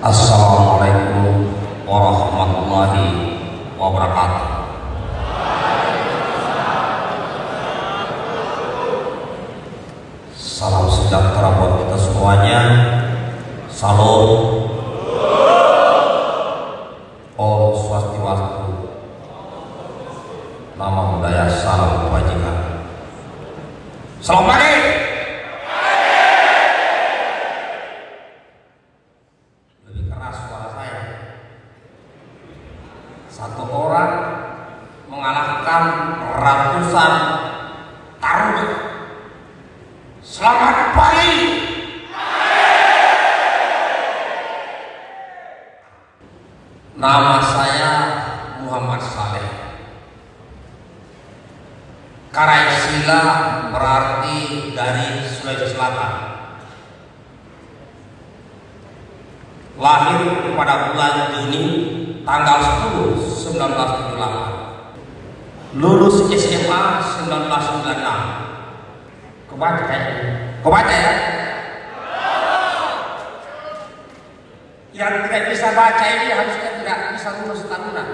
Assalamualaikum warahmatullahi wabarakatuh. Salam sejahtera buat kita semuanya. Salam. Om Swastiastu. Nama budaya, salam kebajikan. Selamat pagi. Lebih keras suara saya. Satu orang mengalahkan ratusan taruna. Selamat pagi. Nama saya Muhammad Saleh. Karaisila berarti dari Sulawesi Selatan. Lahir pada bulan Juni tanggal 10 1978. Lulus SMA 1996. Kebaca ya? Yang tidak bisa baca ini harusnya tidak bisa lulus taruna.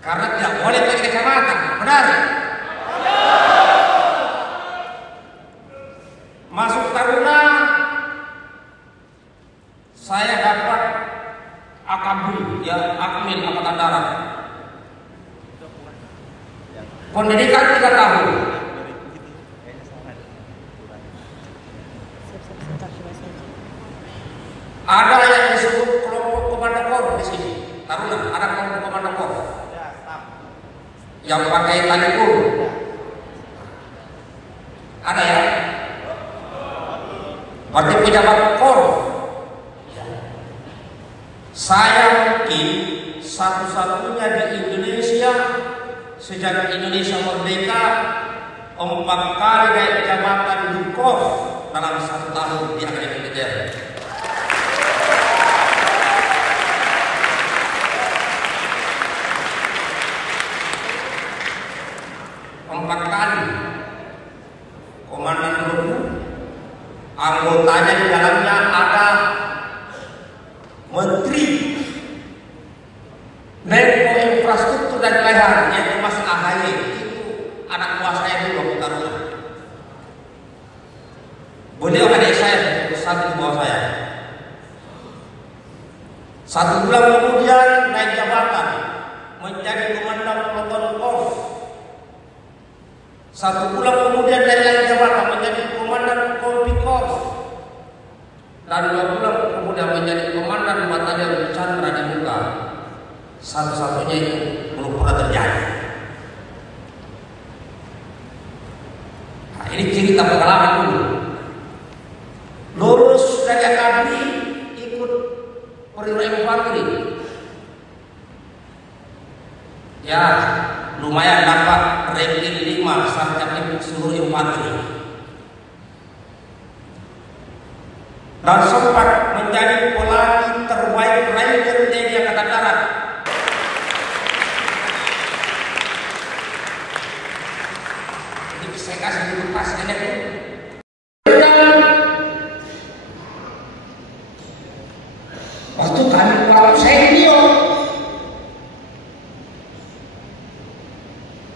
Karena tidak boleh pakai kacamata, benar? Masuk taruna, saya dapat akabri, ya akmin angkatan darat. Pendidikan 3 tahun. Ada yang disebut kelompok komando kor di sini. Taruna, ada kelompok komando kor. Yang pakai tali kur. Ada ya? Berarti pejabat kor. Saya mungkin satu-satunya di Indonesia sejak Indonesia merdeka 4 kali naik jabatan di kor dalam 1 tahun di akademi militer. Komandan Regu, anggotanya di dalamnya ada Menteri Menko Infrastruktur dan Kelautan, yaitu Mas AHY. Itu anak buah saya dulu waktu taruna. Beliau adik saya, satu di bawah saya. 1 bulan kemudian naik jabatan menjadi komandan Peleton Korps. 1 bulan kemudian naik jabatan menjadi komandan Kompi Korps, dan 2 bulan kemudian menjadi komandan Batalion Chandra di Muka. Satu-satunya itu belum pernah terjadi. Nah, ini cerita pengalaman dulu. Lulus dari akademi, ikut perwira infanteri. Ya, lumayan dapat ranking 5 sarjana seluruh infanteri. Dan sempat menjadi pelatih terbaik Ranger TNI Angkatan Darat. Jadi saya kasih dulu pas nenek. Waktu kami waktu senior,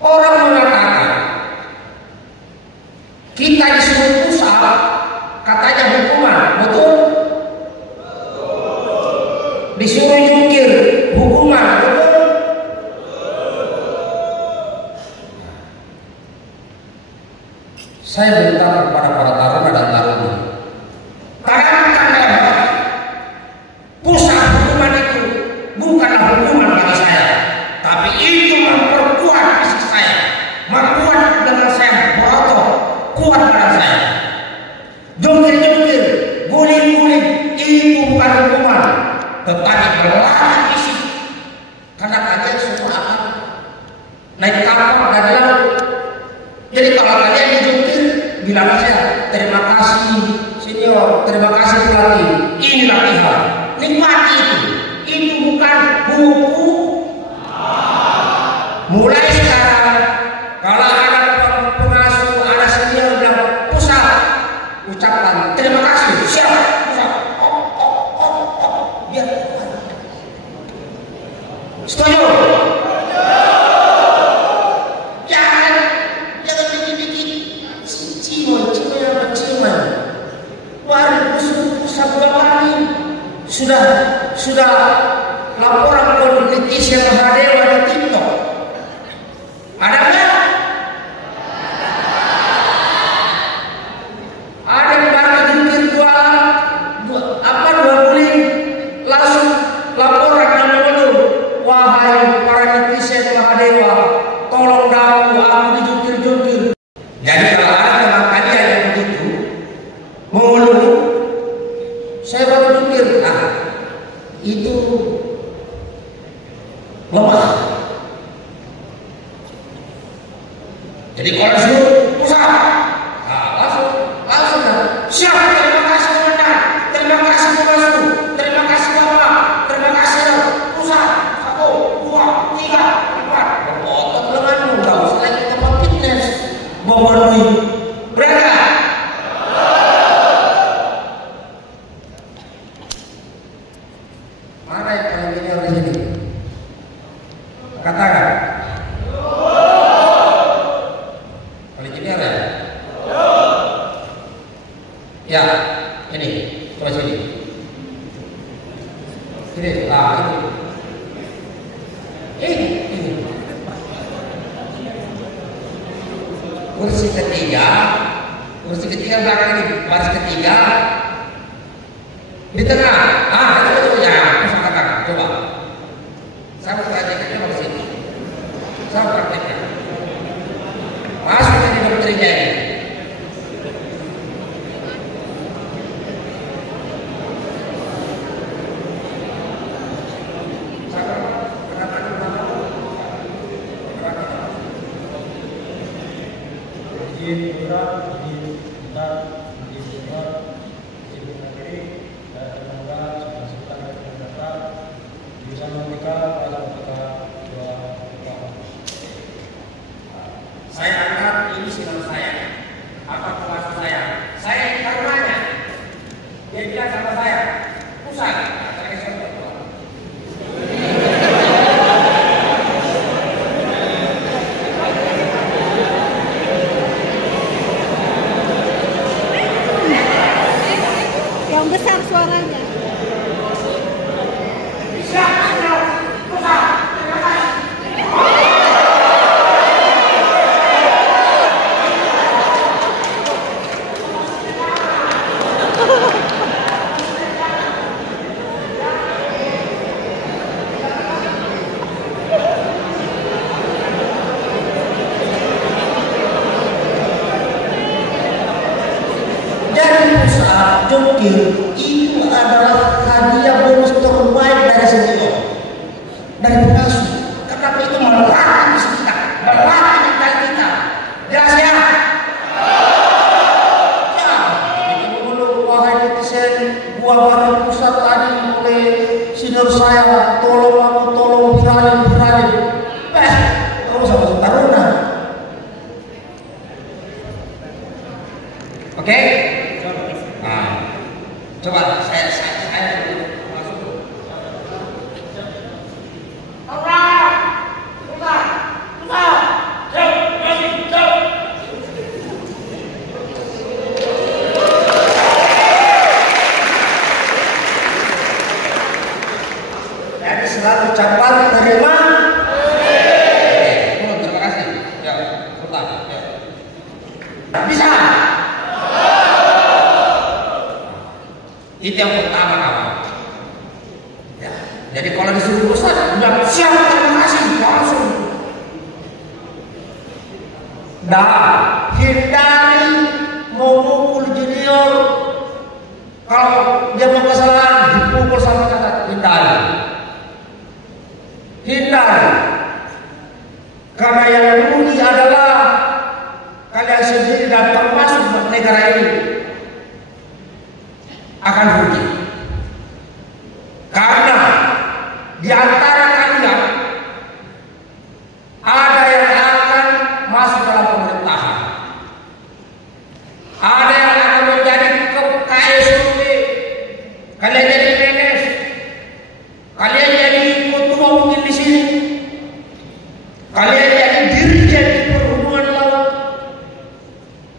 orang mengatakan kita disuruh pusat, katanya hukuman, betul? Disuruh jungkir, hukuman, betul? Saya beritahu kepada para taruna dan taruni, tanamkan pusat hukuman itu bukanlah hukuman bagi saya, tapi itu memperkuat fisik saya, membuat dengan saya berotot kuat pada saya. Jungkir-jungkir, guling-guling, itu bukan hukuman, tetapi melatih fisik. Karena kalian semua akan naik kapal dan laut. Jadi kalau kalian dijungkir, bilang saya terima kasih senior, terima kasih pelatih. Ini latihan, nikmati itu. Itu bukan hukum. Mulai sekarang, kalau ada pengasuh, ada senior bilang pusat, ucapkan terima kasih, siap, pusat. tolong dong aku dijungkir-jungkir. Jadi kalau ada teman kalian yang begitu mengeluh, saya baru jungkir, itu lemah. Jadi kalau disuruh usaha, langsung siap. Terima kasih Komandan, terima kasih Bawaslu, terima kasih Bapak, terima kasih usaha. 1, 2, 3, 4. Otot lenganmu, nggak usah lagi tempat fitness. Memenuhi berapa? Mana yang paling junior di sini? Katakan. Paling junior ya? Ya, ini, coba sini. Ini, ini. Kursi ketiga belakang ini, baris ketiga. Di tengah, itu ya, coba. Saya prakteknya di sini. Saya prakteknya. Masuk ke dokternya ini. Saya anggap ini sidang saya, apa kuasa saya. Saya karenanya dia bilang sama saya, pusat. Yang besar suaranya. Jungkir itu adalah hadiah bonus terbaik dari senior, dari pengasuh. Kenapa itu melatih kita, melatih mental kita. Jelas ya? Ya, itu dulu wahai netizen, gua baru pusat tadi oleh senior saya, tolong viralin. Kamu sama Taruna. Oke? Coba saya masuk. Jadi selalu ucapan terima. Terima kasih. Ya, Sultan. Ya. Bisa. Itu yang pertama kawan. Ya, jadi kalau disuruh Ustaz, bilang siap, terima kasih, langsung. Hindari memukul junior. Kalau dia mau kesalahan, dipukul sama kata hindari. Karena yang rugi adalah kalian sendiri dan termasuk negara ini akan rugi. Karena di antara kalian ada yang akan masuk dalam pemerintahan, ada yang akan menjadi KSUB, kalian jadi PNS, kalian jadi ketua mungkin di sini, kalian jadi dirjen di perhubungan laut,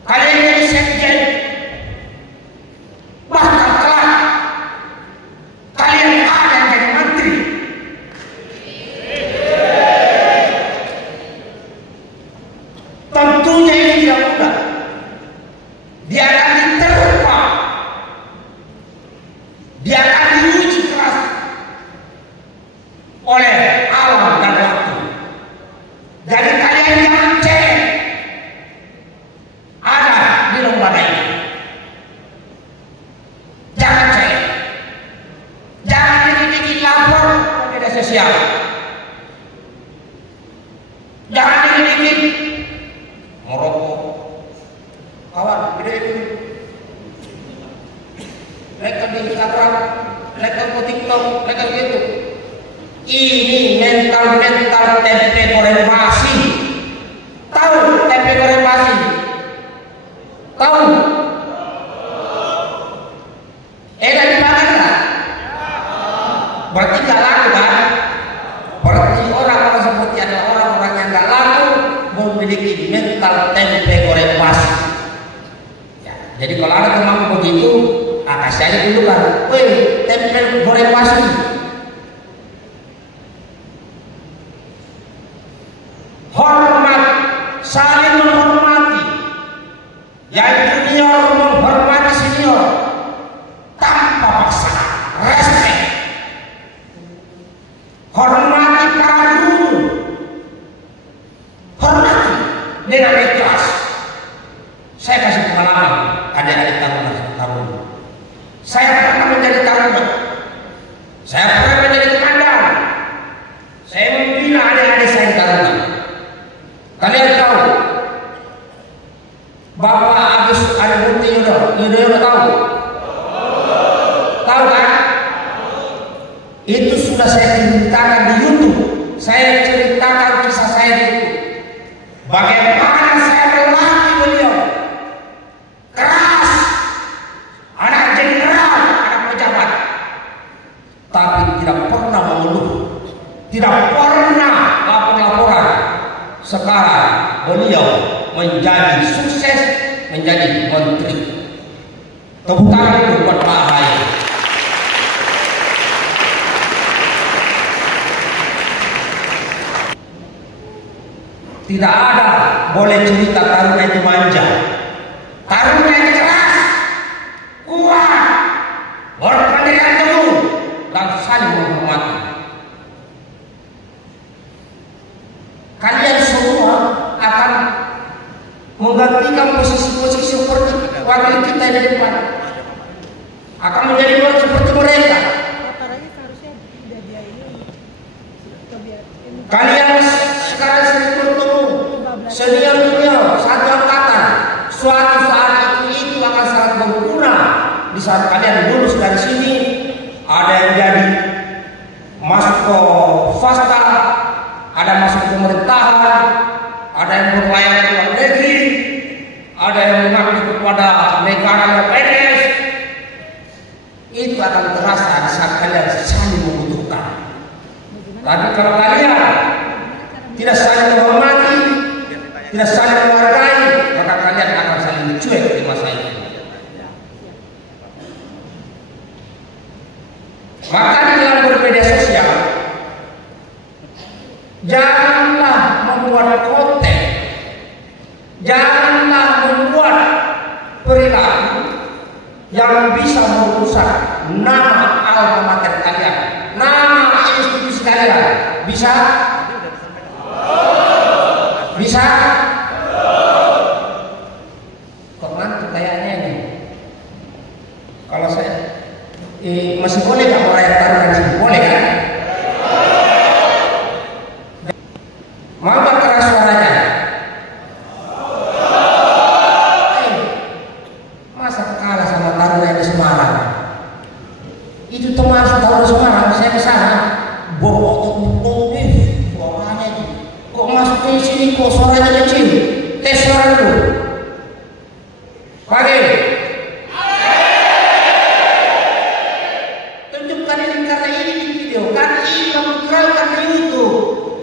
kalian jadi sekjen. Tentunya ini tidak mudah. Dia akan diterpa, dia akan diuji keras oleh alam dan waktu. Jadi kalian Ini mental tempe goreng basi. Tahu tempe goreng basi? Tahu? Enak dimakan nggak? Berarti nggak laku kan? Berarti orang-orang seperti ada orang-orang yang nggak laku memiliki mental tempe goreng basi. Ya, jadi kalau ada teman begitu, kasih aja dulu kan, weh tempe goreng basi. Hormat, saling menghormati. Yang junior menghormati senior tanpa paksa, respect. Hormati para guru, hormati dengan ikhlas. Saya kasih pengalaman adik-adik taruna. Saya pernah menjadi taruna. Saya pernah menjadi komandan. Saya membina adik-adik saya di taruna. Kalian tahu Bapak Agus Harimurti Yudhoyono tahu? Tahu kan? Itu sudah saya ceritakan di YouTube. Saya ceritakan kisah saya di YouTube. Bagaimana saya melatih beliau. Keras. Anak jenderal, anak pejabat. Tapi tidak pernah mengeluh. Tidak pernah lapor-laporan. Sekarang beliau menjadi sukses, menjadi menteri. Tepuk tangan itu buat Pak Ahaye. Tidak ada boleh cerita taruna itu manja. Taruna itu keras, kuat, berpendirian teguh, dan saling menghormati. Kalian semua akan menggantikan posisi-posisi seperti wakil kita di depan. Akan menjadi orang seperti mereka. Kalian sekarang sering bertemu senior junior satu angkatan. Suatu saat itu akan sangat berguna di saat kalian lulus dari sini. Ada yang jadi masuk ke swasta, ada masuk pemerintahan, ada yang berlayar ke luar negeri, ada yang mengabdi kepada negara yang PNS. Itu akan terasa saat kalian saling membutuhkan. Tapi kalau kalian tidak saling menghormati, tidak saling menghargai, maka kalian akan saling mencuek di masa ini. Maka di dalam bermedia sosial, janganlah membuat konten, janganlah membuat perilaku yang bisa merusak nama alma mater kalian, nama institusi kalian. Bisa? Bisa? Kok ngantuk kayaknya nih? Kalau saya masih boleh nggak mau rakyat taruhan di sini? Boleh kan? Mau keras suaranya? Masa kalah sama Taruna di Semarang? Itu termasuk Taruna Semarang. Saya ke sana, bohong nih, suaranya itu. Kok masuk ke sini kok suaranya kecil? Tes suara dulu. Pagi. Tunjukkan ini karena ini di video. Karena ini memviralkan di YouTube.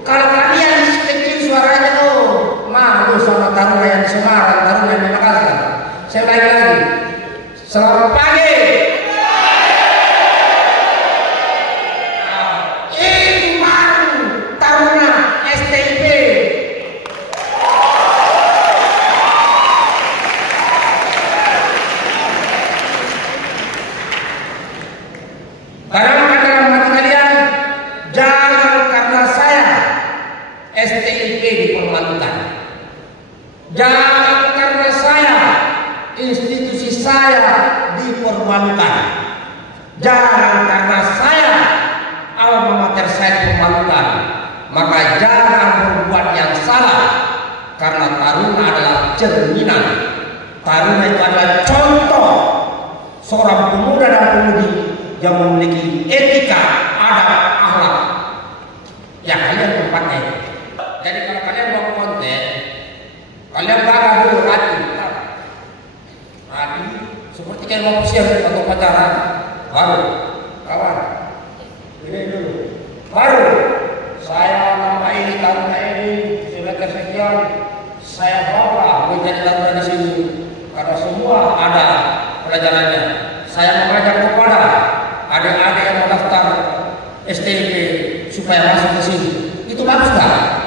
Kalau kalian kecil suaranya, oh malu sama Taruna yang di Semarang, Taruna yang di Makassar. Saya lagi. Selamat pagi. Ini baru Taruna STIP. Tanamkan dalam hati kalian, jangan karena saya STIP dipermalukan. Jangan karena saya institusi saya dipermalukan. Jangan karena saya alma mater saya dipermalukan. Maka jangan berbuat yang salah, karena Taruna adalah cerminan. Taruna itu adalah contoh seorang pemuda dan pemudi yang memiliki etika, adab, akhlak. Jadi kalau kalian mau konten, kalian bakal dulu rapi, seperti kayak mau siap atau pacaran, baru kawan, ini dulu, baru saya nama ini tahun ini, silakan sekian, saya bawa menjadi tanda di sini, karena semua ada pelajarannya. Saya mengajak kepada adik-adik yang mau daftar STP supaya masuk ke sini. Itu bagus nggak?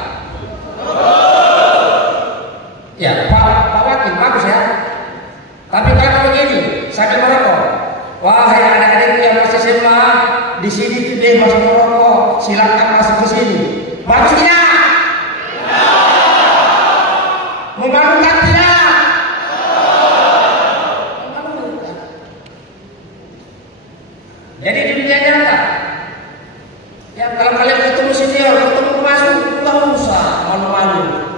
Ya, Pak Wakil bagus ya. Tapi kalau begini, saya merokok. Wahai adik-adik yang masih SMA, di sini tidak masuk merokok, silakan masuk ke sini. Bagus tidak? Memalukan tidak? Memalukan. Jadi di dunia nyata, ya kalau kalian ketemu senior, ketemu masuk, nggak usah malu-malu.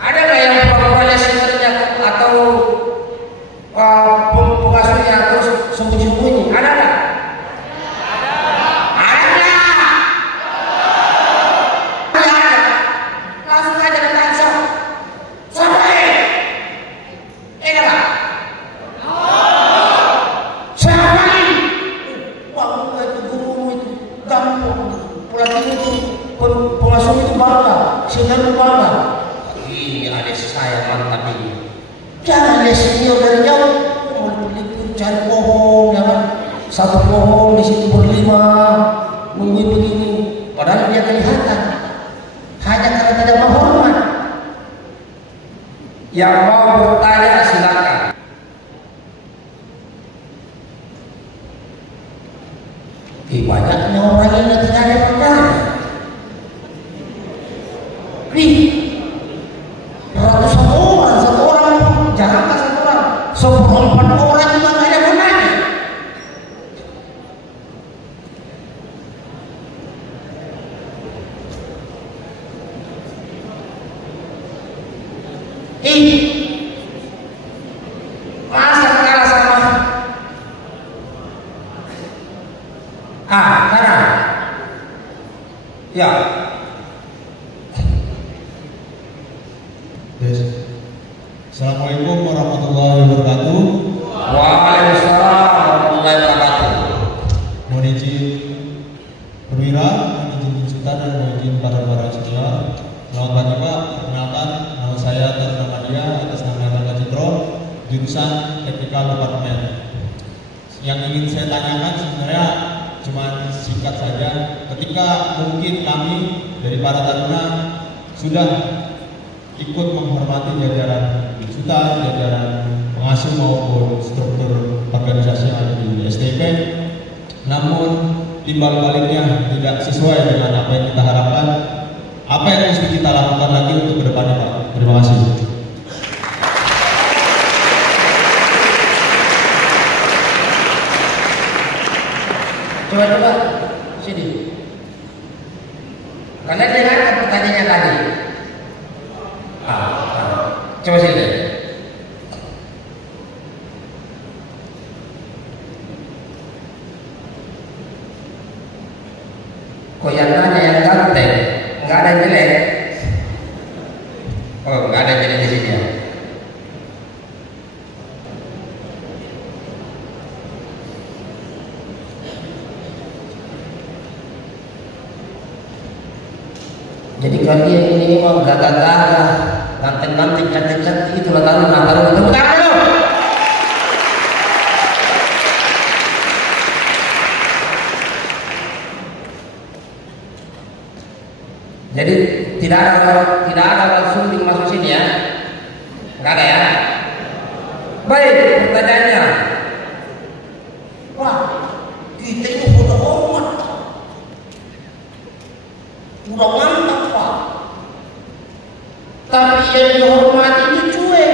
Ada nggak yang pura-puranya seniornya atau pengasuhnya terus sembunyi-sembunyi? Ada nggak? Ada nggak? Ada. Langsung aja datang sampai. Ini lah. Sampai. Wah, itu guru itu gampang. Pelatih itu pengasuh itu bangga, senior itu bangga. Ini adik saya mantap ini. Jangan lihat senior dari jauh, cari pohon, ya kan? Satu pohon di situ berlima, begini. Padahal dia kelihatan, hanya karena tidak menghormat. Yang mau bertanya silakan. Banyaknya orang yang tidak ada bertanya. Ratusan orang, satu orang janganlah satu orang, 4 orang juga nggak ada gunanya. Masa kalah sama sana ya. Assalamualaikum warahmatullahi wabarakatuh. Waalaikumsalam warahmatullahi wabarakatuh. Mohon izin perwira, mohon izin Sultan dan mohon izin para senior. Selamat pagi Pak, perkenalkan nama saya atas nama dia, atas nama Tanda Citro, jurusan Teknikal Departemen. Yang ingin saya tanyakan sebenarnya cuma singkat saja. Ketika mungkin kami dari para taruna sudah ikut menghormati jajaran Sultan, jajaran pengasuh maupun struktur organisasi yang ada di STP, namun timbal baliknya tidak sesuai dengan apa yang kita harapkan. Apa yang harus kita lakukan lagi untuk kedepannya Pak? Terima kasih. Coba sini. Kalian dengar pertanyaannya tadi. Coba sini. Kok yang nanya yang ganteng, nggak ada yang jelek. Oh, nggak ada yang jelek di sini ya. Jadi kalian ini mau gagah-gagah, ganteng-ganteng, cantik-cantik, itulah taruh tepuk tangan dulu. Jadi tidak ada langsung masuk sini ya, nggak ada ya. Baik, pertanyaannya, wah kita ini udah hormat, udah mantap Pak, tapi yang dihormati itu cuek.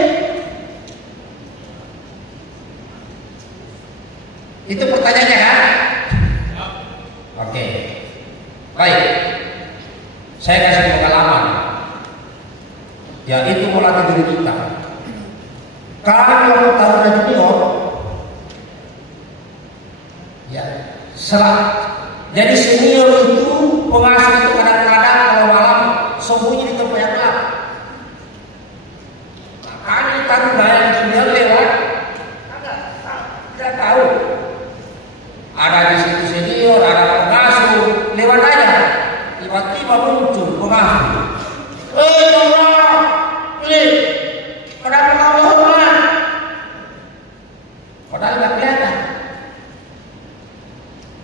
Itu pertanyaannya kan? Oke, baik. Saya kasih pengalaman, yaitu melatih diri kita. Kalau taruna junior, ya jadi senior itu sembunyi di tempat yang gelap. Makanya Taruna yang senior lewat, tidak tahu. Ada di situ senior, ada pengasuh, lewat aja. Tiba-tiba muncul pengasuh. Taruna, ini kenapa kamu hormat? Padahal nggak kelihatan.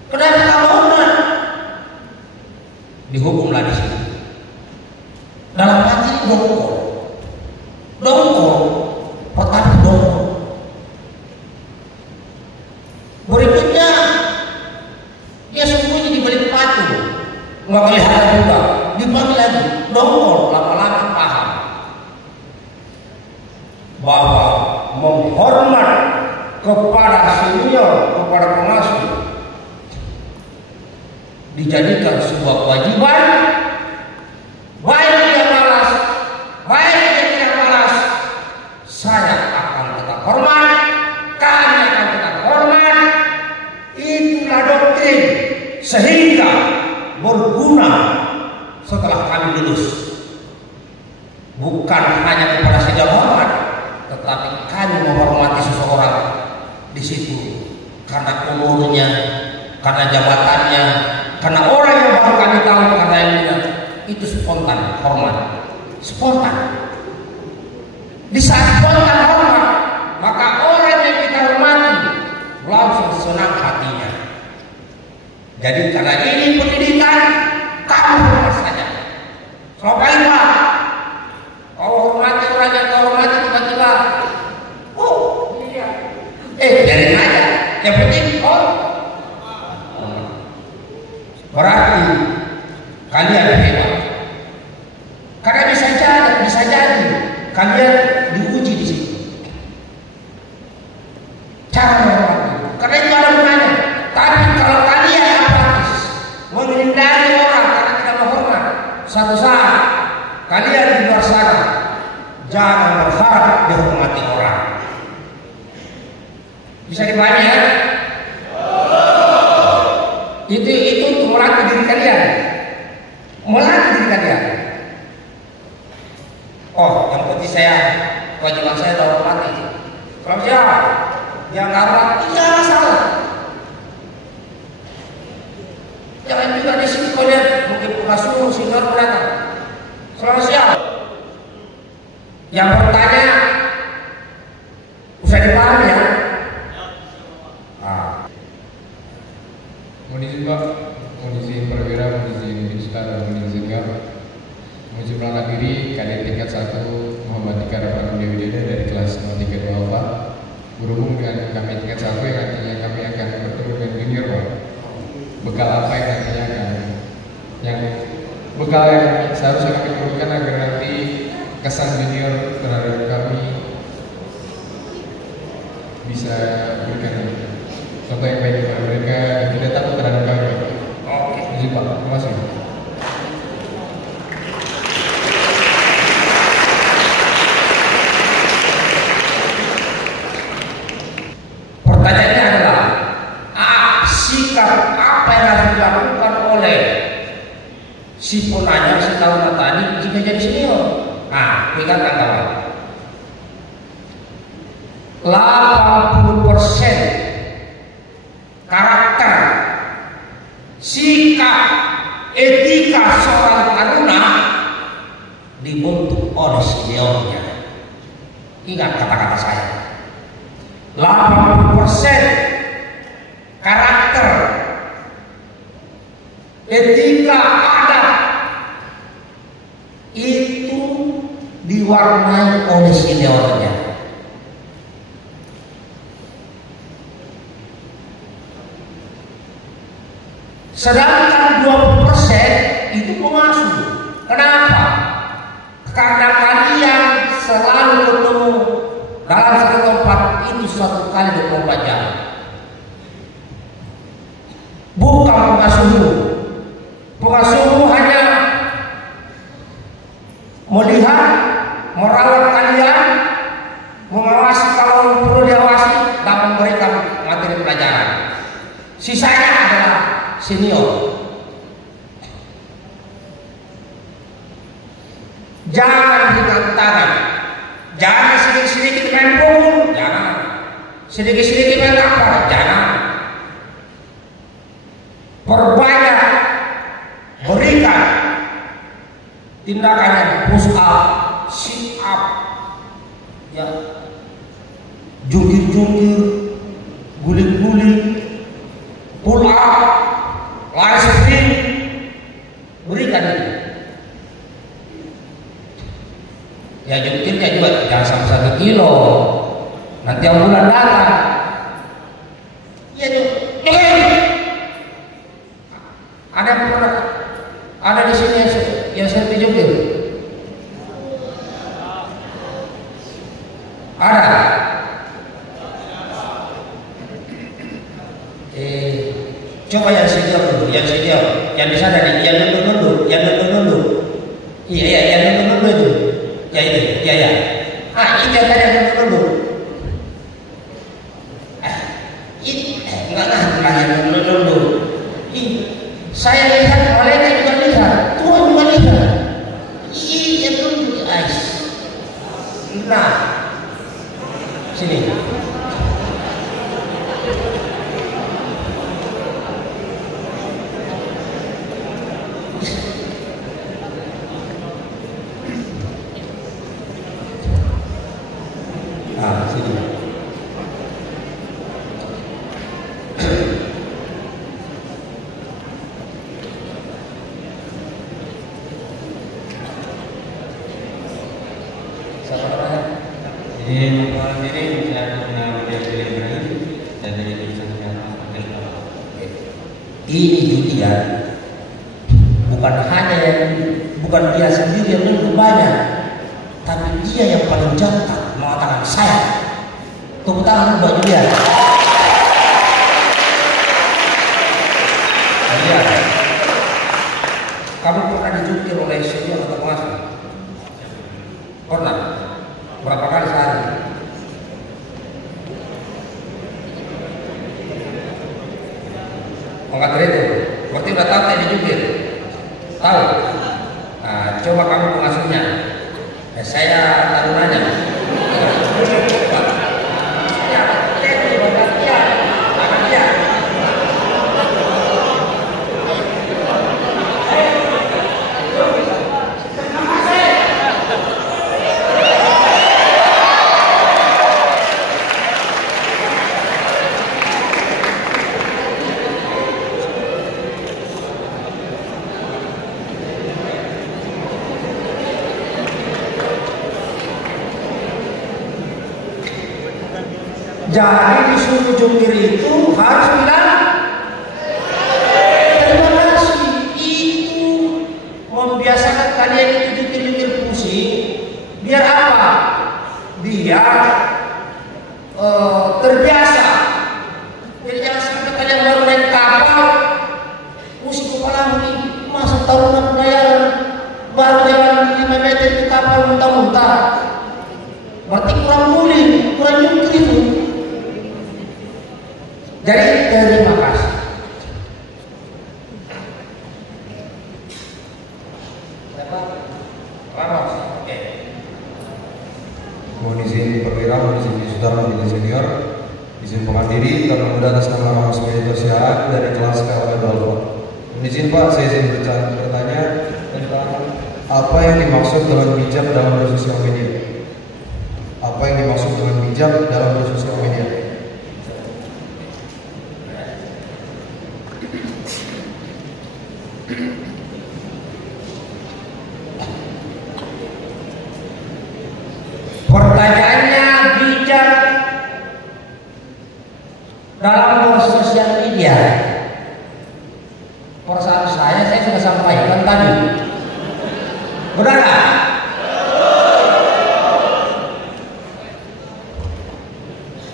Kenapa kamu hormat? Dihukumlah di sini. Dalam hati dongkol, pertama dongkol. Berikutnya dia sembunyi di balik patung, nggak kelihatan juga. Dipanggil lagi, dongkol, lama-lama paham bahwa menghormat kepada senior, kepada pengasuh dijadikan sebuah kewajiban. Baik dia malas, baik dia tidak malas, saya akan tetap hormat, kami akan tetap hormat. Itulah doktrin sehingga berguna setelah kami lulus. Bukan hanya kepada saja hormat, tetapi kami menghormati seseorang di situ karena umurnya, karena jabatannya, karena orang yang baru kami tahu, karena yang punya. Itu spontan hormat, spontan. Di saat spontan hormat, maka orang yang kita hormati langsung senang hatinya. Jadi karena ini pendidikan, kamu hormat saja. Selain Pak, kau hormati orang yang kau hormati, tiba-tiba, ini dia. Biarin aja. Yang penting berarti kalian hebat. Karena bisa jadi kalian diuji di situ. Cara menghormati. Karena itu ada gunanya. Tapi kalau kalian apatis, menghindari orang karena tidak menghormat, satu saat kalian di luar sana jangan berharap dihormati orang. Bisa dipahami ya? Itu untuk melatih diri kalian. Melatih diri kalian. Oh, yang penting kewajiban saya dalam hormati. Kalau siapa yang hormat, tidak salah. Jangan juga di sini kau lihat mungkin pengasuh senior datang. Selamat siang. Yang bertanya usah dipahami ya. Mohon izin Pak, mohon izin perwira, mohon izin Rizka dan mohon izin Gam. Mohon izin melangkah diri Kadit tingkat 1 Muhammad Ika Ramadhan Dewi Dede dari kelas 0324. Berhubung dengan kami tingkat 1 yang nantinya kami akan bertemu dengan junior Pak. Bekal apa yang nantinya bekal yang seharusnya kami perlukan agar nanti kesan junior terhadap kami bisa berikan contoh yang baik kepada mereka dan tidak takut terhadap kami. Oke. Izin Pak, terima kasih. Pertanyaannya adalah sikap apa yang harus dilakukan oleh si penanya si Taruna tadi jika jadi senior. Pegang kawan. 80% karakter, sikap, etika seorang taruna dibentuk oleh seniornya. Ingat kata-kata saya. 80% karakter, etika, adab itu diwarnai oleh seniornya. Sedangkan 20% itu pengasuh. Kenapa? Karena kalian selalu bertemu dalam satu tempat itu satu kali 24 jam. Bukan pengasuhmu. Pengasuhmu hanya melihat, merawat kalian, mengawasi kalau perlu diawasi, dan memberikan materi pelajaran. Sisanya adalah senior. Jangan dengan tangan, jangan sedikit-sedikit main pukul, jangan sedikit-sedikit main apa, jangan. Perbanyak berikan tindakannya, push up, sit up, ya, jungkir-jungkir, guling-guling, pull up, lari sprint, berikan itu. Ya jungkirnya juga jangan sampai 1 kilo, nanti ambulan datang. Ya ada di sini yang saya jungkir. Ada. Coba yang sejauh dulu, yang di sana nih, yang nunduk. Iya, yang nunduk itu. Ya itu, ya. Ini yang tadi yang nunduk. Enggak yang nunduk. Saya lihat, mereka juga lihat, Tuhan juga lihat. Iya nunduk, Nah, sini. Sini. Ini malam ini saya mengenal dia Ibrahim dan dari jurusan sejarah. Ini juga bukan dia sendiri yang nunduk banyak, tapi dia yang paling jantan mengatakan saya. Tepuk tangan buat dia. Iya. Kamu pernah dijungkir oleh senior atau pengasuh? Pernah? Berapa kali sehari? Enggak itu. Berarti udah tahu tadi dijungkir. Tahu? Nah, coba kamu pengasuhnya. Saya tarunanya. Jadi disuruh jungkir itu harus bilang terima kasih. Itu membiasakan kalian itu jungkir-jungkir pusing. Biar apa? Biar terbiasa. Jadi jangan sampai kalian baru naik kapal pusing kepala ini. Masa tarunan pelayaran baru jalan 5 meter ke kapal muntah-muntah. Berarti kurang guling, kurang jungkir itu. Jadi terima kasih. Ramos, oke. Mohon izin perwira, mohon izin saudara, mohon izin senior, izin penghadiri, Taruna Muda atas nama Ramos Media Sosial dari kelas KW Alfa. Mohon izin Pak, saya izin bertanya tentang apa yang dimaksud dengan bijak dalam bersosial media. Apa yang dimaksud dengan bijak dalam bersosial media? Pertanyaannya bijak dalam bersosial media. Perasaan saya sudah sampaikan tadi. Benar nggak?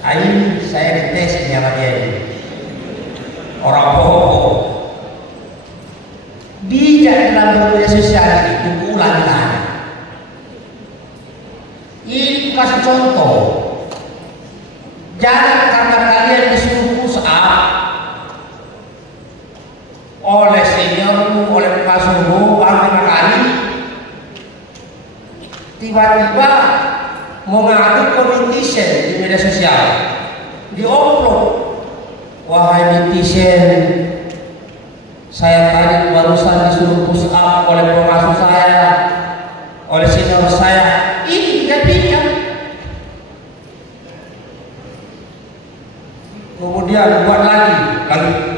Ayo saya dites ini sama dia ini. Orang bohong. Bijak dalam media sosial itu ulang-ulang. Ini kasih contoh. Jangan karena kalian disuruh push up oleh seniormu, oleh pengasuhmu, 5 kali, tiba-tiba mau ngadu netizen di media sosial, di upload. Wahai netizen, saya tadi barusan disuruh push up oleh pengasuh saya, oleh senior saya. Ini tidak bijak. Kemudian buat lagi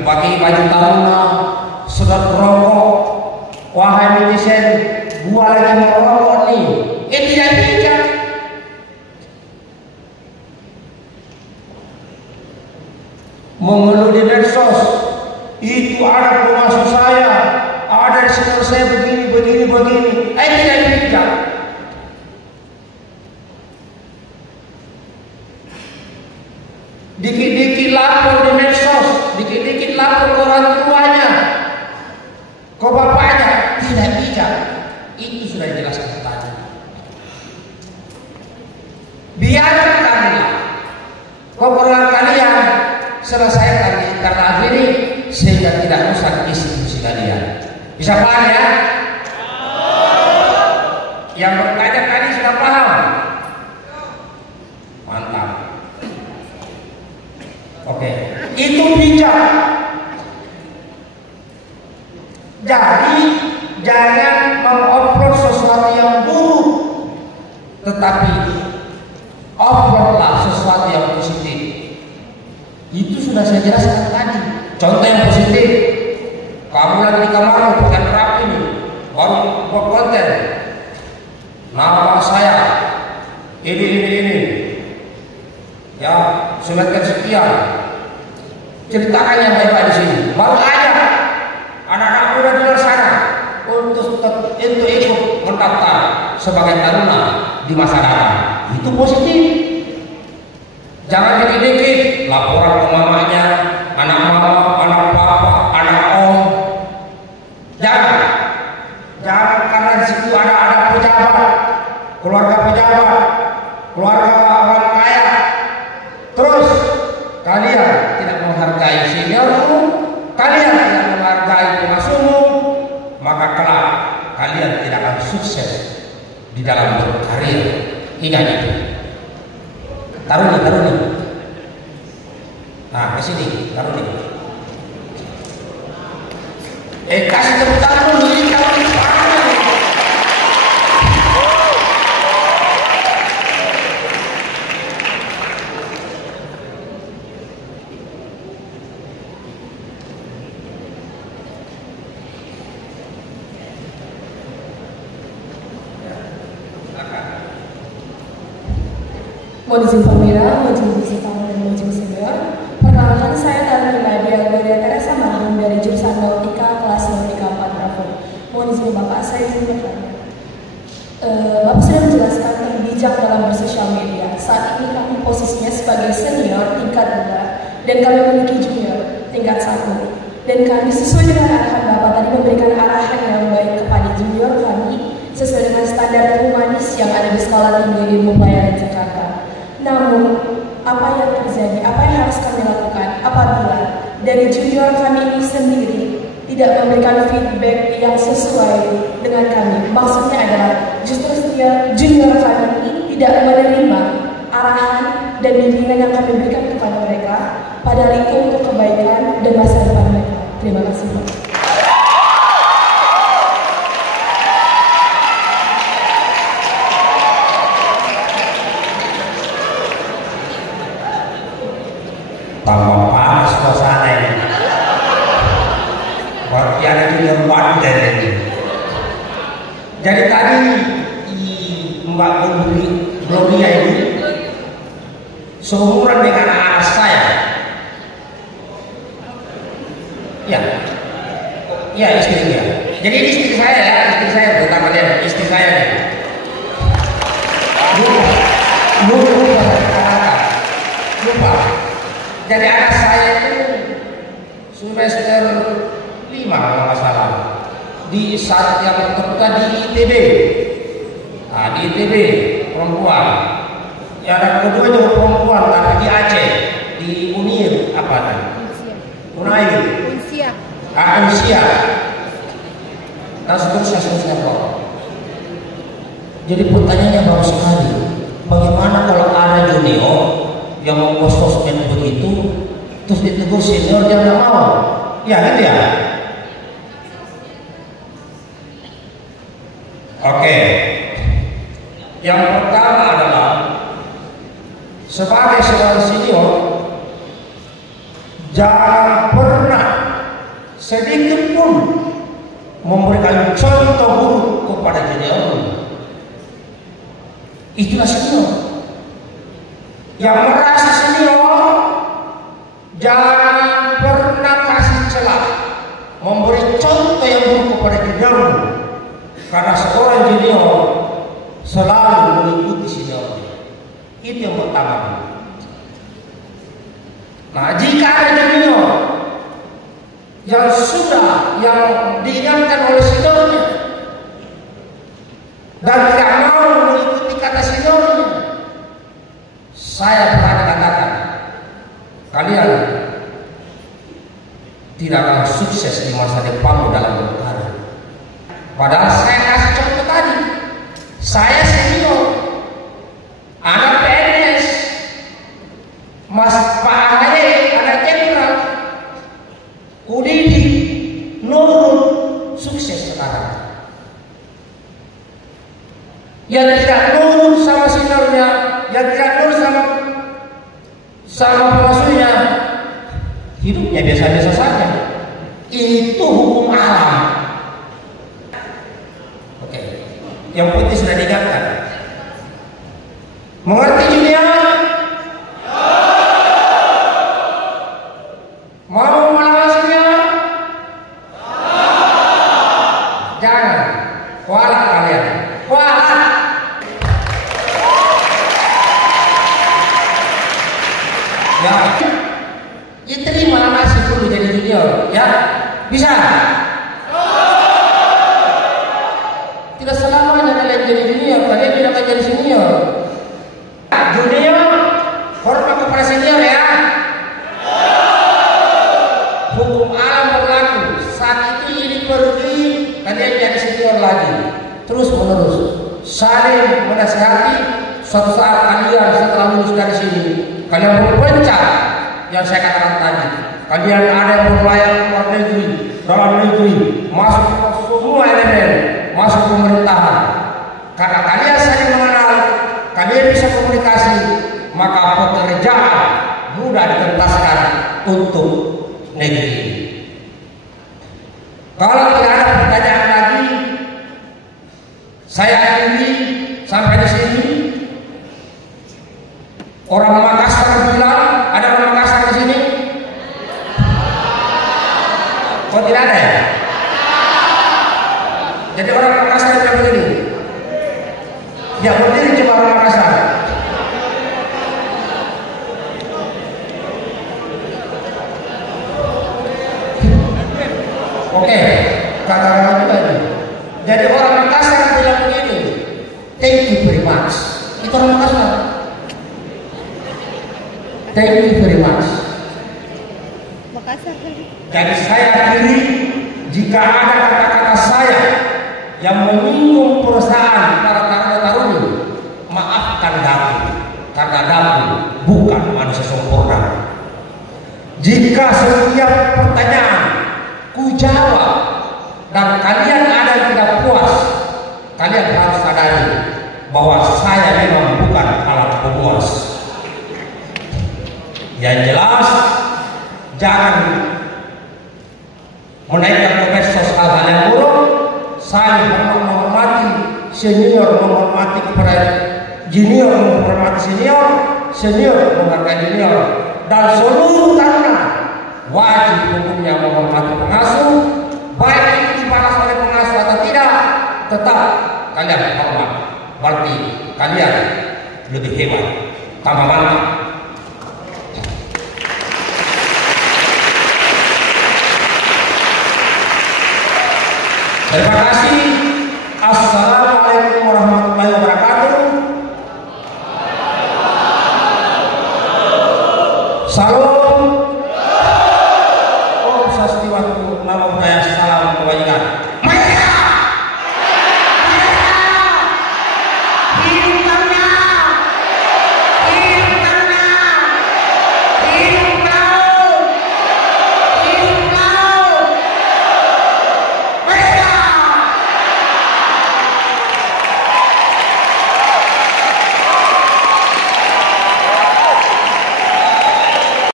pakai baju taruna, sedot rokok. Wahai netizen, gua lagi merokok nih. Tidak bijak. Mengeluh di medsos, itu ada pengasuh saya, ada senior saya begini. Tidak bijak. Dikit-dikit lapor di medsos, dikit-dikit lapor ke orang tuanya, ke bapaknya. Tidak bijak. Itu sudah dijelaskan tadi. Biarkan kalian, keperluan kalian selesaikan di internal ini sehingga tidak rusak institusi kalian. Bisa paham ya? Yang bertanya tadi sudah paham? Mantap. Oke, itu bijak. Jadi jangan mengupload sesuatu yang buruk, tetapi uploadlah sesuatu yang positif. Itu sudah saya jelaskan tadi. Contoh yang positif, kamu lagi di kamar pakai rapi ini, baru buat konten. Nama saya ini, ya semeter sekian. Ceritakan yang baik-baik di sini. Baru aja anak-anak muda di luar sana untuk ikut mendaftar sebagai taruna di masa datang. Itu positif. Jangan dikit-dikit laporan ke mamanya, anak mama, anak papa, anak om. Jangan karena di situ ada pejabat, keluarga pejabat, keluarga orang kaya. Terus kalian tidak menghargai seniormu, kalian tidak menghargai pengasuhmu, maka kelak kalian tidak akan sukses di dalam berkarir. Ingat itu. Taruh nih. Nah, ke sini, taruh nih. Kasih tepuk tangan dulu ini kalau ini paham. Mohon izin Perwira, mohon izin Visitamu dan mohon izin senior. Perkenalkan saya Tarun Nadia Gloria Teresa Manggung dari jurusan Nautika kelas Nautika 4 Bravo. Mohon izin Bapak, saya izin bertanya. Bapak sudah menjelaskan yang bijak dalam bersosial media. Saat ini kami posisinya sebagai senior tingkat 2 dan kami memiliki junior tingkat 1. Dan kami sesuai dengan arahan Bapak tadi memberikan arahan yang baik kepada junior kami sesuai dengan standar humanis yang ada di Sekolah Tinggi Ilmu Pelayaran Jakarta. Namun, apa yang terjadi, apa yang harus kami lakukan apabila dari junior kami ini sendiri tidak memberikan feedback yang sesuai dengan kami? Maksudnya adalah justru setiap junior kami ini tidak menerima arahan dan bimbingan yang kami berikan kepada mereka, padahal itu untuk kebaikan dan masa depan mereka. Terima kasih, Pak. Tambah panas suasana ini. Berarti ada junior bandel ini. Jadi tadi Mbak Gloria ini seumuran dengan anak saya. Ya istrinya. Jadi ini istri saya ya, terutama dia istri saya nih. Lupa. Jadi anak saya itu semester 5 kalau nggak salah di saat yang terbuka di ITB. Nah, di ITB perempuan. Ya, anak kedua juga perempuan tapi di Aceh di Unir apa tadi? Unair. Unsia. Dan seterusnya kok. Jadi pertanyaannya bagus sekali. Bagaimana kalau ada junior yang mau sosmed begitu, terus ditegur senior dia nggak mau? Ya gitu ya. Oke. Yang pertama adalah sebagai seorang senior, jangan pernah sedikit pun memberikan contoh buruk kepada junior. Itulah senior. Yang merasa senior, jangan pernah kasih celah memberi contoh yang buruk kepada junior, karena seorang junior selalu mengikuti senior. Itu yang pertama. Nah, jika ada junior yang sudah diingatkan oleh seniornya dan tidak mau mengikuti kata seniornya, saya pernah katakan, kalian tidak akan sukses di masa depanmu dalam berkarir. Padahal saya kasih contoh tadi, saya senior, anak PNS, Mas Pak Ahaye, anak jenderal, Udidi, nurun, sukses sekarang. Yang tidak nurun sama seniornya, yang tidak nurun sama pengasuhnya, hidupnya biasa-biasa saja. Itu hukum alam. Oke, yang putih sudah diingatkan. Mengerti junior? Mau melawan senior? Jangan. Kualat kalian. Kualat. Ya, diterima nasib dulu jadi junior, ya, bisa. Tidak selamanya kalian jadi junior, kalian tidak akan jadi senior. Junior hormat kepada senior ya. Hukum alam berlaku. Saat itu ini pergi, kalian jadi senior lagi, terus menerus saling menasihati. Suatu saat kalian setelah lulus dari sini, kalian berpencar yang saya katakan tadi. Kalian ada yang berlayar ke luar negeri, dalam negeri, masuk ke semua elemen, masuk pemerintahan. Karena kalian saling mengenal, kalian bisa komunikasi, maka pekerjaan mudah ditentaskan untuk negeri. Kalau tidak ada pertanyaan lagi, saya akhiri sampai di sini. Orang Makassar bilang, ada orang Makassar di sini? Oh tidak ada ya? Jadi orang Makassar yang berdiri. Ya berdiri coba orang Makassar. Oke, kata-kata tadi. Jadi orang Makassar bilang begini, thank you very much. Itu orang Makassar. Thank you very much. Makassar. Jadi saya akhiri, jika ada kata-kata saya yang menyinggung perusahaan para taruna-taruni, maafkan daku, karena daku bukan manusia sempurna. Jika setiap pertanyaan ku jawab dan kalian ada yang tidak puas, kalian harus sadari bahwa saya memang bukan alat pemuas. Yang jelas, jangan menaikkan ke medsos hal-hal yang buruk. Saya menghormati senior, menghormati kepada junior, menghormati senior, senior menghargai junior, dan seluruh taruna wajib hukumnya menghormati pengasuh, baik itu dibalas oleh pengasuh atau tidak, tetap kalian hormat. Berarti kalian lebih hebat, tambah mantap. Terima kasih.